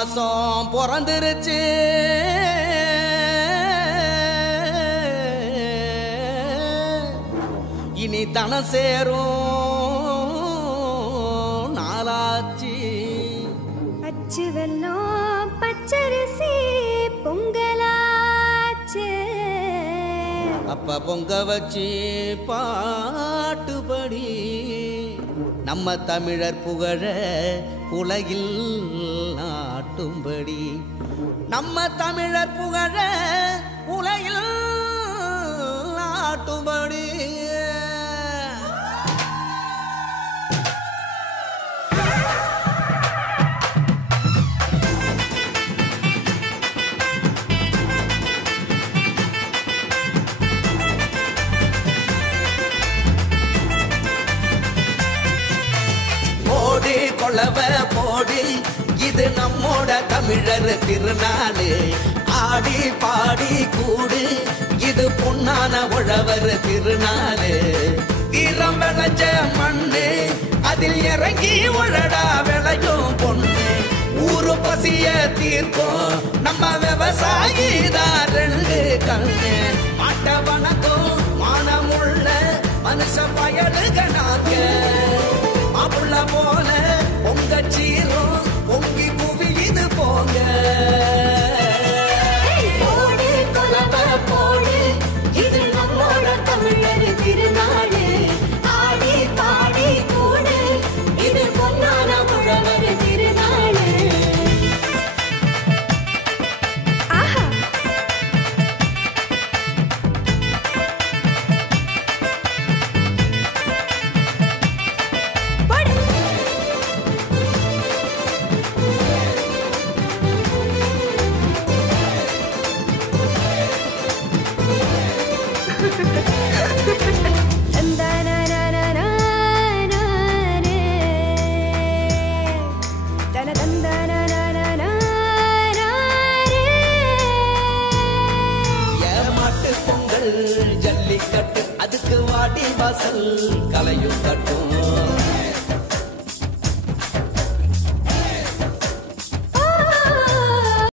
மாசம் பிறந்துருச்சு இனி தன சேரும் நாளாச்சு அச்சு வெல்லம் பச்சரிசி பொங்கலாச்சு அப்ப பொங்க வச்சு பாட்டுபடி நம்ம தமிழர் புகழ உலகில் நாட்டும்படி நம்ம தமிழர் புகழ உலகில் நாட்டும்படி கொளவ போடி இது நம்மோட தமிழர் திருநாளு ஆடி பாடி கூடு இது பொன்னான உழவர் திருநாளு வீரம் விளைஞ்ச மண்ணு அதில் இறங்கி உழடா விளையும் பொண்ணு ஊரு பசிய தீர்க்கும் நம்ம விவசாயி தான் ரெண்டு கண்ணு மாட்ட வணக்கம் மானமுள்ள மனுஷ பயலுக நாங்க மாப்புள்ள போல பொங்க சீரும் பொங்கி புவியுது போங்க போடு கொலவ போடு இது நம்மோட தமிழர் திருநாடு ஆடி பாடி கூடு இது பொன்னான உழவர் திருநாடு ஆஹா ஜல்லிக்கட்டு அதுக்கு வாடி வாசல் கலையும் கட்டும்